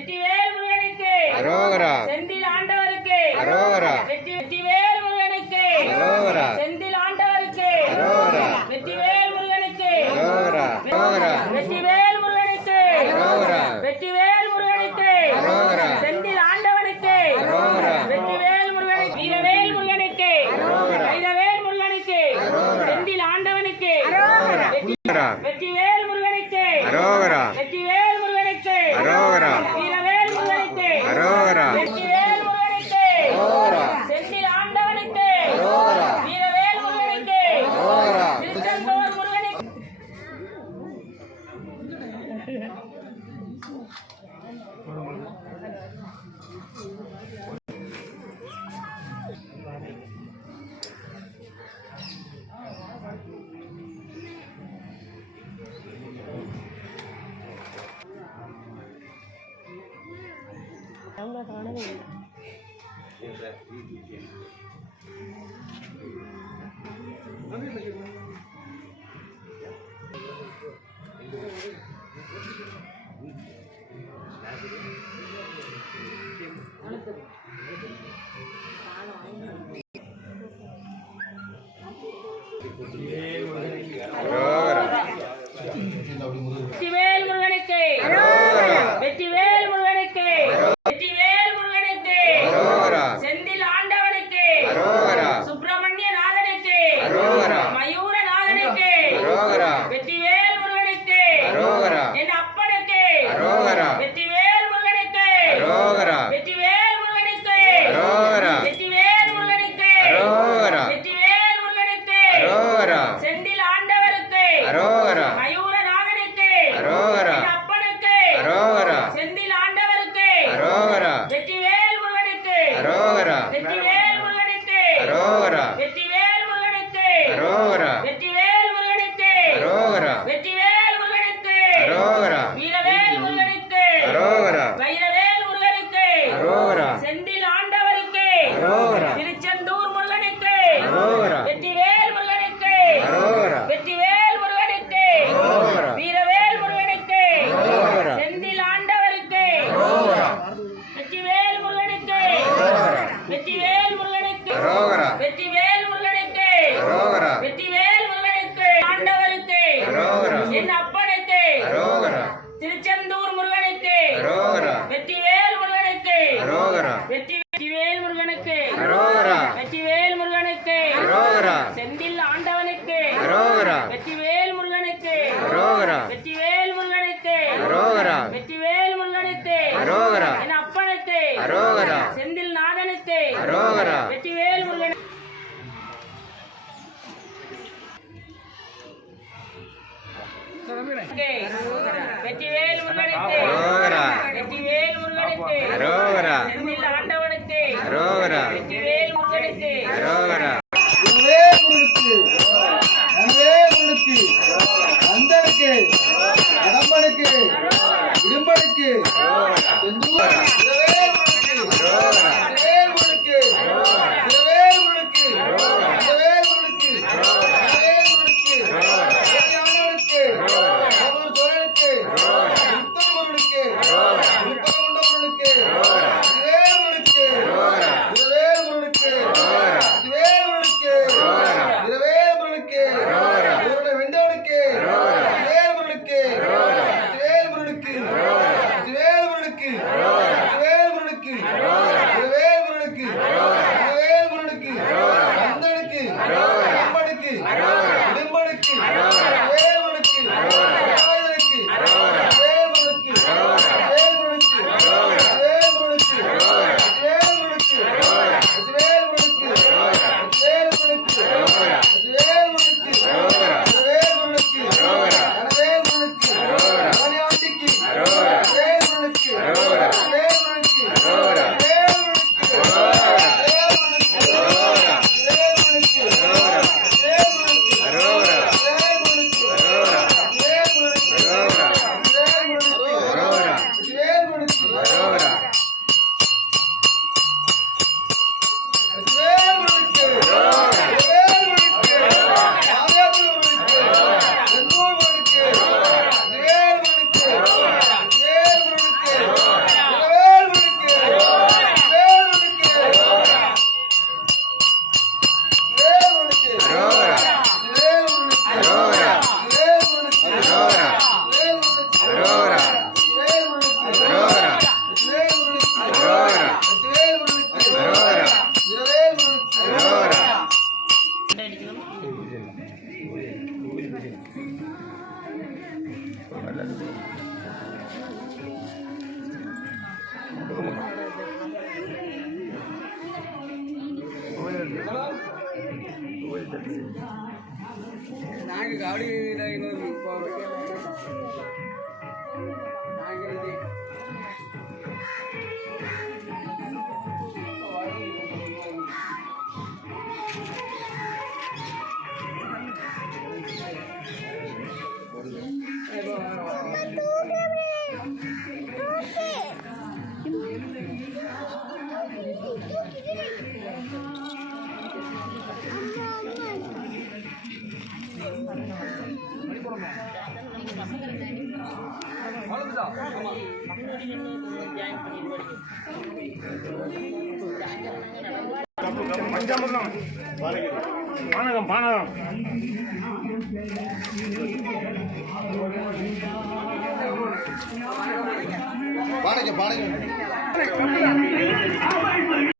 வெற்றிவேல் முருகனுக்கு. அரோகரா. செந்தில் ஆண்டவருக்கு. அரோகரா. வெற்றி வெற்றிவேல் முருகனுக்கு. அரோகரா. செந்தில் ஆண்டவருக்கு. அரோகரா. வெற்றிவேல் முருகனுக்கு. அரோகரா. அரோகரா. வெற்றிவேல் முருகனுக்கு. அரோகரா. வெற்றிவேல் முருகனுக்கு. அரோகரா. செந்தில் ஆண்டவனுக்கு. அரோகரா. வெற்றிவேல் നമ്മളെ 里事情 Tarógrafo. அரோகரா செந்தில் ஆண்டவனுக்கு. அரோகரா வெற்றிவேல் முருகனுக்கு. அரோகரா வெற்றிவேல் முருகனுக்கு. அரோகரா வெற்றிவேல் முருகனுக்கு. அரோகரா என் அப்பனுக்கு. அரோகரா செந்தில் நாதனுக்கு. அரோகரா வெற்றிவேல் முருகன். வெற்றிவேல் முருகனுக்கு. அரோகரா வெற்றிவேல் முருகனுக்கு. அரோகரா செந்தில் ஆண்டவனுக்கு. அரோகரா Vetrivel இடும்பனுக்கு Senthur Cáo đi đây! அவ்வளவுதான் பானகம் பானகம் பாடக பாருங்க.